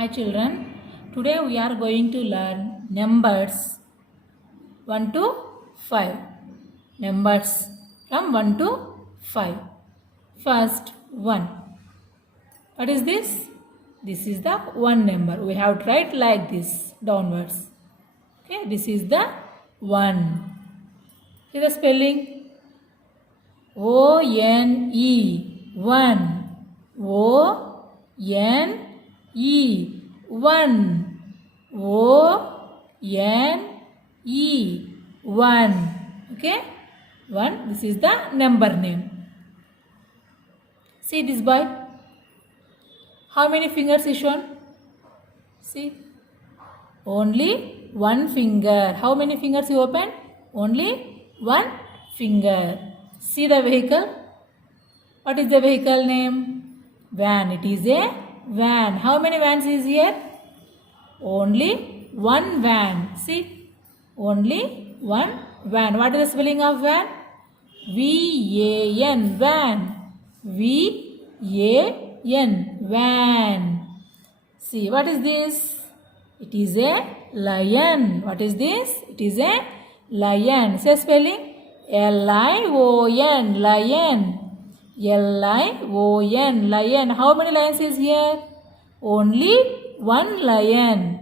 Hi children, today we are going to learn numbers 1 to 5. Numbers from 1 to 5. First 1. What is this? This is the 1 number. We have to write like this downwards. Okay, this is the 1. See the spelling? O-N-E 1. O-N-E 1. O-N-E 1. Okay? 1. This is the number name. See this boy. How many fingers is shown? See. Only one finger. How many fingers you open? Only one finger. See the vehicle. What is the vehicle name? Van. It is a van. How many vans is here? Only one van. See. Only one van. What is the spelling of van? V-A-N. Van. V-A-N. Van. See. What is this? It is a lion. What is this? It is a lion. Say spelling. L-I-O-N. Lion. L-I-O-N. Lion. How many lions is here? Only one lion.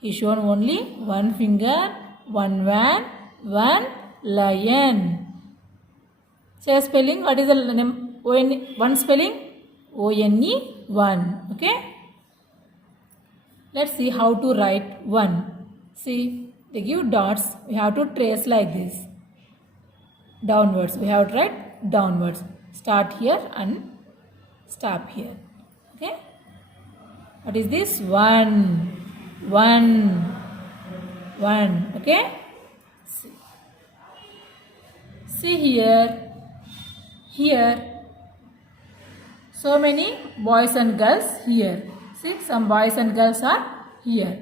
He shown only one finger, one van, one lion. Say spelling. What is the one spelling? O-N-E 1. Okay. Let's see how to write 1. See, they give dots. We have to trace like this. Downwards. We have to write downwards. Start here and stop here. Okay. What is this? 1. 1. 1. Okay. See here. Here. So many boys and girls here. See, some boys and girls are here.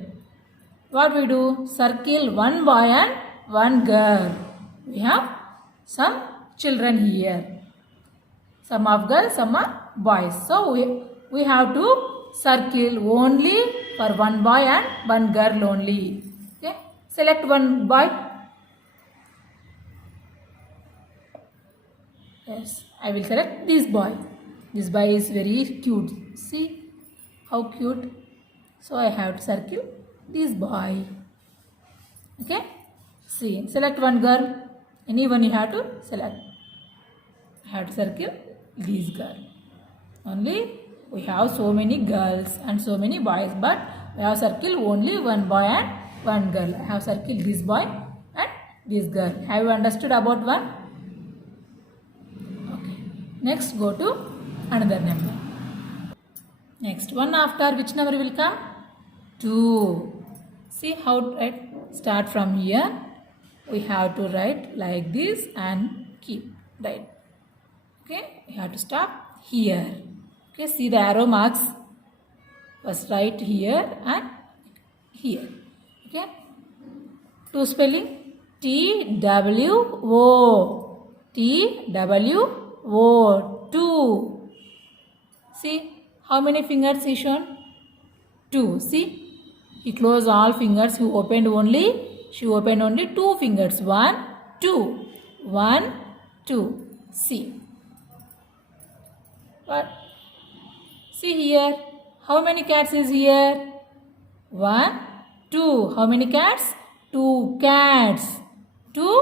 What we do? Circle one boy and one girl. We have some children here. Some are girls, some are boys. So we have to circle only for one boy and one girl only. Okay. Select one boy. Yes, I will select this boy. This boy is very cute. See how cute. So I have to circle this boy. Okay. See, select one girl. Anyone you have to select. I have to circle this girl. Only we have so many girls and so many boys, but we have circled only one boy and one girl. I have circled this boy and this girl. Have you understood about one? Okay. Next, go to another number. Next, 1 after which number will come? 2. See how to write? Start from here. We have to write like this and keep right. Okay, we have to stop here. Okay, see the arrow marks. First write here and here. Okay, 2 spelling T-W-O. T-W-O. 2. See how many fingers is shown? 2. See, he closed all fingers. She opened only 2 fingers. 1, 2. 1, 2. See. What? See here. How many cats is here? 1, 2. How many cats? 2 cats. 2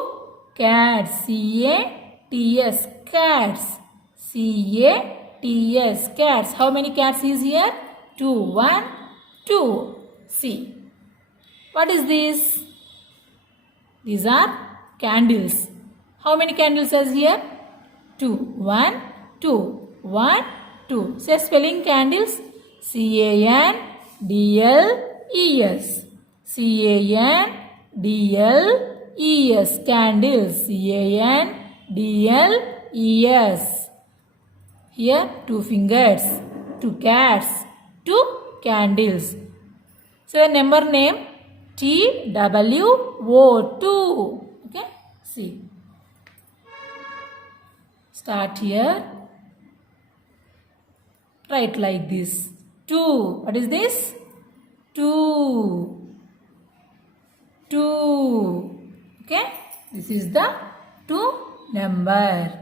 cats. C-A-T-S. Cats. C-A-T-S. Cats. How many cats is here? 2. 1, 2. See. What is this? These are candles. How many candles is here? 2. 1, 2. 1, 2. Say spelling candles. C-A-N-D-L-E-S. C-A-N-D-L-E-S. Candles. C-A-N-D-L-E-S. Here 2 fingers, 2 cats, 2 candles. So the number name T-W-O. 2. Okay. See. Start here. Write like this. 2. What is this? 2. 2. Okay. This is the 2 number.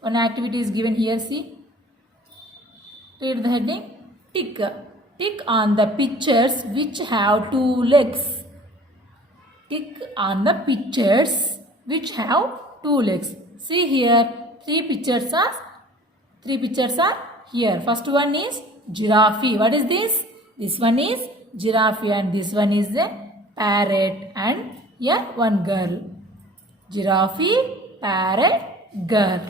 One activity is given here. See. Read the heading. Tick. Tick on the pictures which have 2 legs. Tick on the pictures which have 2 legs. See here. Three pictures are here. First one is giraffe. What is this? This one is giraffe and this one is a parrot and here one girl. Giraffe, parrot, girl.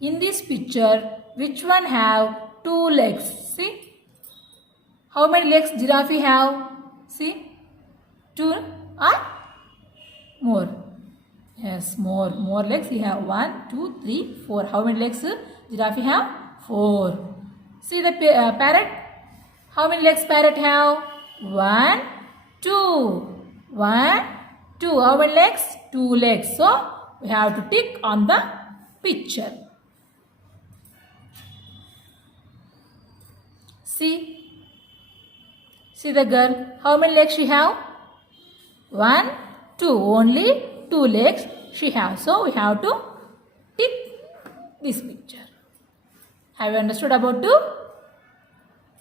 In this picture, which one have 2 legs? See? How many legs giraffe have? See? 2 or more? Yes, more legs. He have 1, 2, 3, 4. How many legs giraffe have? 4. See the parrot. How many legs parrot have? 1, 2. 1, 2. How many legs? 2 legs. So we have to tick on the picture. See the girl. How many legs she have? 1, 2. Only 2 legs she has. So we have to tick this picture. Have you understood about 2?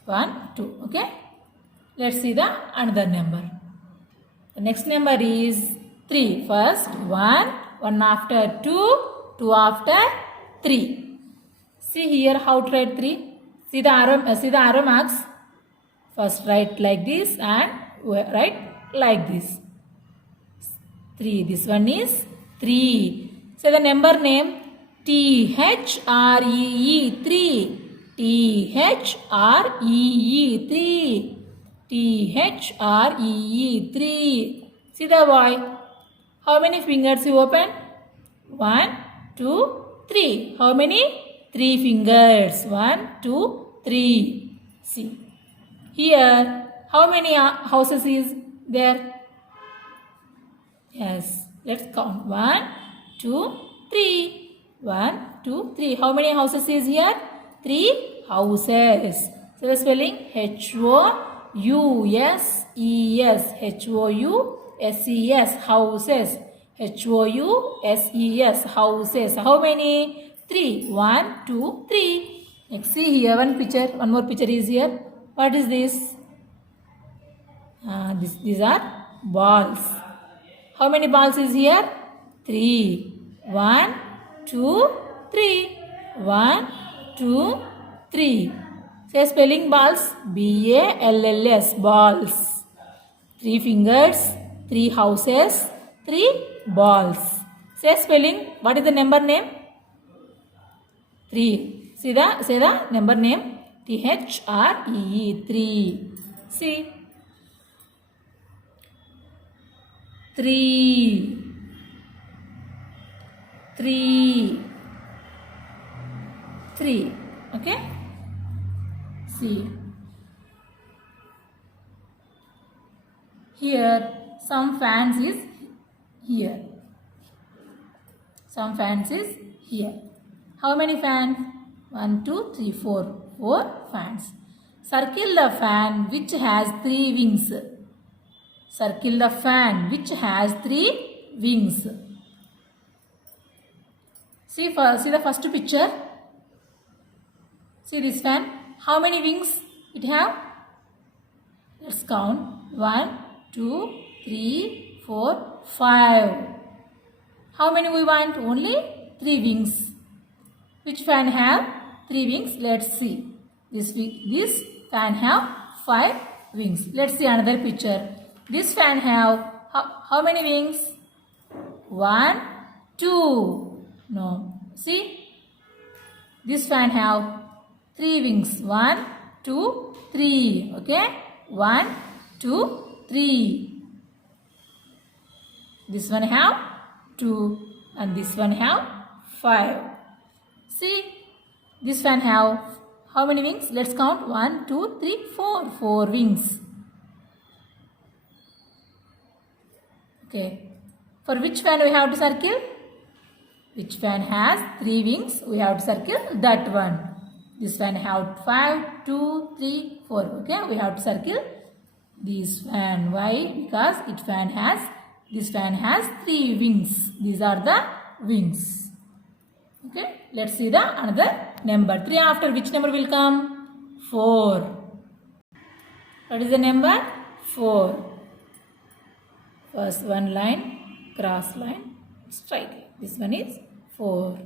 1, 2. Okay. Let's see the another number. The next number is 3. First 1, 1 after 2, 2 after 3. See here how to write 3. See the arrow marks. First write like this and write like this. 3. This one is 3. Say the number name. T-H-R-E-E 3. T-H-R-E-E 3. T-H-R-E-E 3. See the boy. How many fingers you open? 1, 2, 3. How many? 3 fingers. 1, 2, 3. See. Here, how many houses is there? Yes. Let's count. 1, 2, 3. 1, 2, 3. How many houses is here? 3 houses. So the spelling H-O-U-S-E-S. H-O-U-S-E-S. Houses. H-O-U-S-E-S. Houses. How many? 3. 1, 2, 3. Next, see here one picture. One more picture is here. What is this? These are balls. How many balls is here? 3. 1, 2, 3. 1, 2, 3. Say spelling balls. B-A-L-L-S. Balls. 3 fingers. 3 houses. 3 balls. Say spelling. What is the number name? 3. Say the number name. T-H-R-E-E 3. See. 3. 3. 3. Okay. See. Here some fans is here. Some fans is here. How many fans? 1, 2, 3, 4. 4 fans. Circle the fan which has 3 wings. Circle the fan which has 3 wings. See the first picture. See this fan. How many wings it have? Let's count. 1, 2, 3, 4, 5. How many we want? Only 3 wings. Which fan have 3 wings? Let's see. This fan have 5 wings. Let's see another picture. This fan have how many wings? 1, 2. No. See. This fan have 3 wings. 1, 2, 3. Okay. 1, 2, 3. This one have 2 and this one have 5. See. This fan have how many wings? Let's count. 1, 2, 3, 4. 4 wings. Okay. For which fan we have to circle? Which fan has 3 wings? We have to circle that one. This fan have 5, 2, 3, 4. Okay, we have to circle this fan. Why? Because this fan has 3 wings. These are the wings. Okay, let's see the another number. 3 after which number will come? 4. What is the number? 4. First one line, cross line, straight line. This one is 4.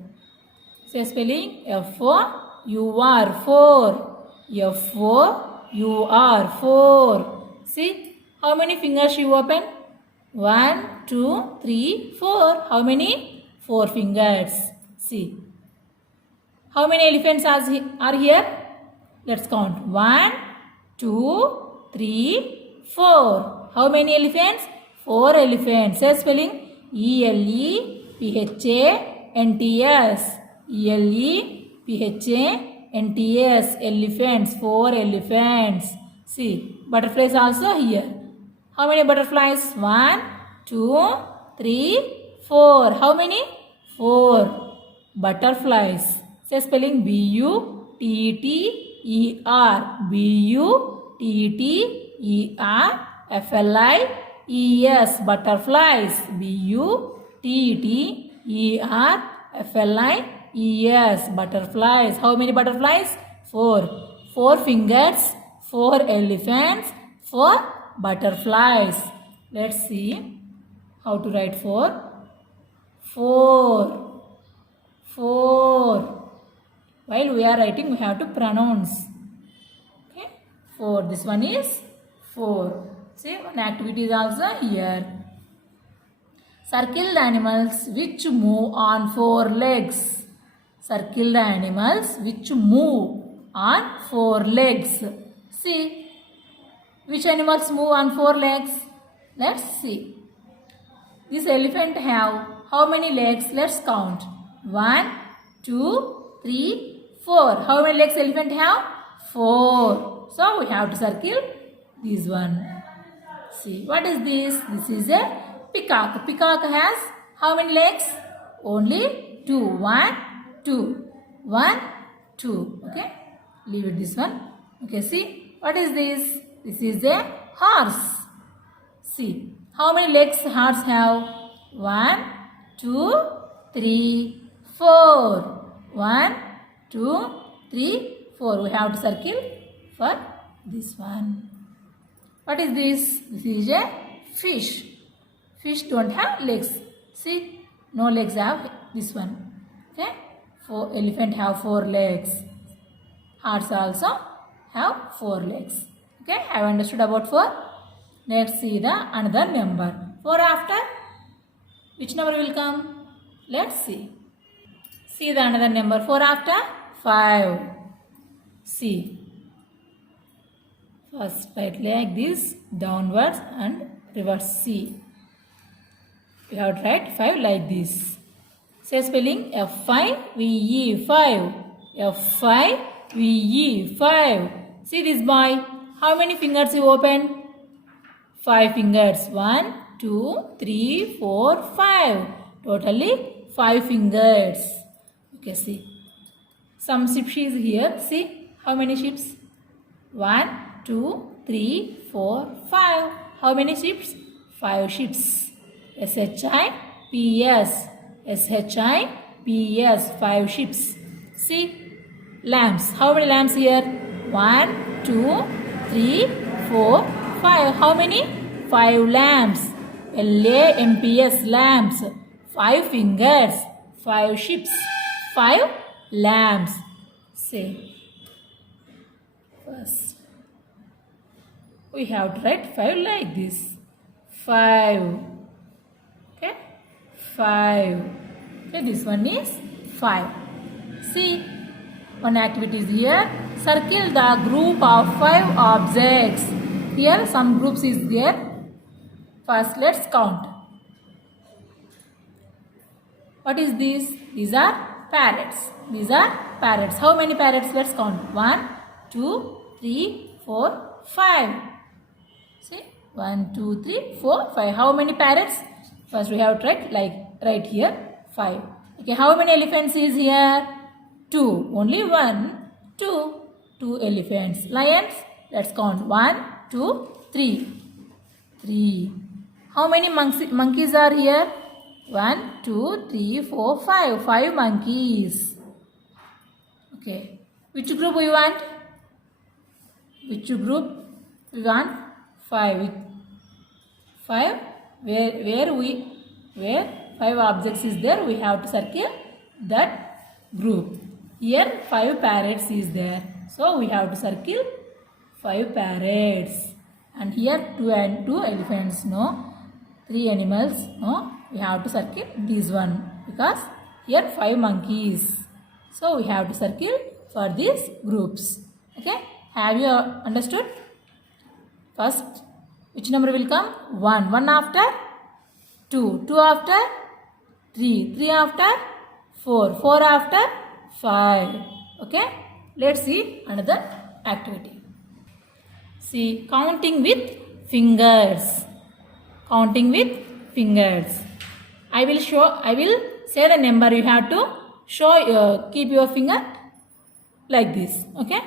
Say spelling F4UR 4. F4UR 4. See how many fingers you open? 1, 2, 3, 4. How many? 4 fingers. See. How many elephants are here? Let's count. 1, 2, 3, 4. How many elephants? 4 elephants. Say spelling ELEPHANTS. ELEPHANTS. Elephants. 4 elephants. See, butterflies also here. How many butterflies? 1, 2, 3, 4. How many? 4 butterflies. Say spelling BUTTER. BUTTERFLIES. Butterflies. BUTTERFLIES. Butterflies. How many butterflies? 4. 4 fingers, 4 elephants, 4 butterflies. Let's see how to write 4. 4. 4. While we are writing, we have to pronounce. Okay. 4. This one is 4. See, one activity is also here. Circle the animals which move on 4 legs. Circle the animals which move on 4 legs. See, which animals move on 4 legs? Let's see. This elephant have how many legs? Let's count. 1, 2, 3, 4. How many legs elephant have? 4. So we have to circle this one. See, what is this? This is a peacock. Peacock has how many legs? Only 2. 1, 2. 1, 2. Okay. Leave it this one. Okay, see. What is this? This is a horse. See. How many legs horse have? 1, 2, 3, 4. 1, 2, 3, 4. We have to circle for this one. What is this? This is a fish. Fish don't have legs. See, no legs have this one. Okay. 4 elephant have 4 legs. Horse also have 4 legs. Okay. Have understood about 4? Let's see the another number. 4 after which number will come? Let's see. See the another number. 4 after 5. See. First write like this, downwards and reverse. See. We have to write 5 like this. Say spelling F5VE 5. F5VE 5. See this boy. How many fingers you open? 5 fingers. 1, 2, 3, 4, 5. Totally 5 fingers. Okay, see. Some sheep is here. See how many sheep? 1, 2, 3, 4, 5. How many sheep? 5 sheep. SHIPS. SHIPS. 5 sheep. See, lambs. How many lambs here? 1, 2, 3, 4, 5. How many? 5 lambs. LAMPS. Lambs. 5 fingers. 5 sheep. 5 lambs. Say. First, we have to write 5 like this. 5. Okay. 5. Okay, this one is 5. See, one activity is here. Circle the group of 5 objects. Here some groups is there. First, let's count. What is this? These are parrots. These are parrots. How many parrots? Let's count. 1, 2, 3, 4, 5. See? 1, 2, 3, 4, 5. How many parrots? First we have to write like right here 5. Okay, how many elephants is here? 2. Only 1. 2. 2 elephants. Lions, let's count. 1, 2, 3. 3. How many monkeys are here? 1, 2, 3, 4, 5. 5 monkeys. Okay. Which group we want? Which group we want? 5. 5. Where 5 objects is there, we have to circle that group. Here 5 parrots is there. So we have to circle 5 parrots. And here 2 elephants. No. 3 animals. No. We have to circle this one. Because here 5 monkeys. So we have to circle for these groups. Okay. Have you understood? First, which number will come? 1. 1 after 2. 2 after 3. 3 after 4. 4 after 5. Okay. Let's see another activity. See, counting with fingers. Counting with fingers. I will say the number. You have to keep your finger like this. Okay.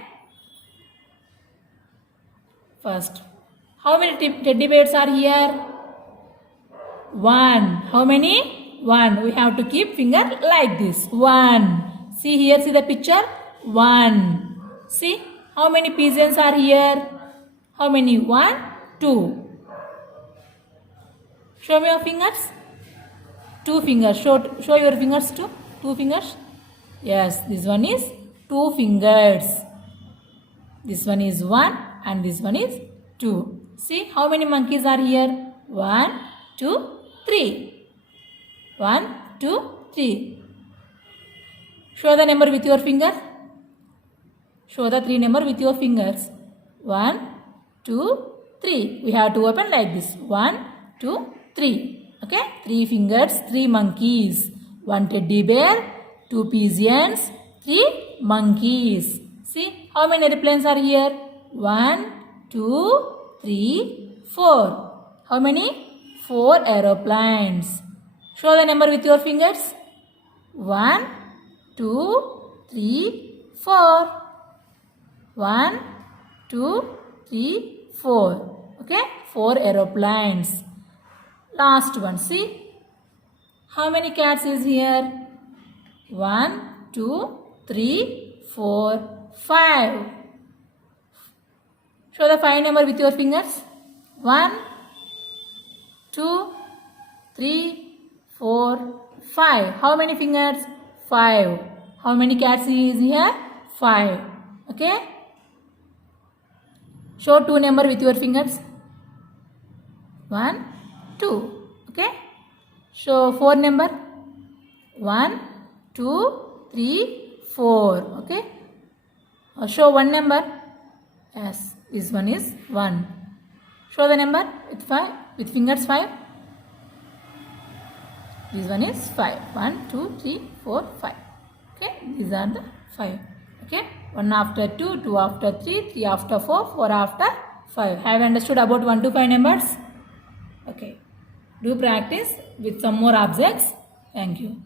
First, how many teddy bears are here? 1. How many? 1. We have to keep finger like this. 1. See here, see the picture? 1. See, how many pigeons are here? How many? 1, 2. Show me your fingers. 2 fingers. Show your fingers too. 2 fingers. Yes, this one is 2 fingers. This one is 1 and this one is 2. See, how many monkeys are here? 1, 2, 3. 1, 2, 3. Show the number with your finger. Show the 3 number with your fingers. 1, 2, 3. We have to open like this. 1, 2, 3. Okay. 3 fingers, 3 monkeys. 1 teddy bear, 2 pigeons, 3 monkeys. See, how many airplanes are here? 1, 2, 3, 4. How many? 4 aeroplanes. Show the number with your fingers. 1, 2, 3, 4. 1, 2, 3, 4. Okay, 4 aeroplanes. Last one, see. How many cats is here? 1, 2, 3, 4, 5. Show the 5 number with your fingers. 1, 2, 3, 4, 5. How many fingers? 5. How many cats is here? 5. Okay. Show 2 number with your fingers. 1, 2. Okay. Show 4 number. 1, 2, 3, 4. Okay. Show 1 number. Yes, this one is 1. Show the number with 5, with fingers 5. This one is 5. 1, 2, 3, 4, 5. Okay, these are the 5. Okay, 1 after 2, 2 after 3, 3 after 4, 4 after 5. Have you understood about 1 to 5 numbers? Okay. Do practice with some more objects. Thank you.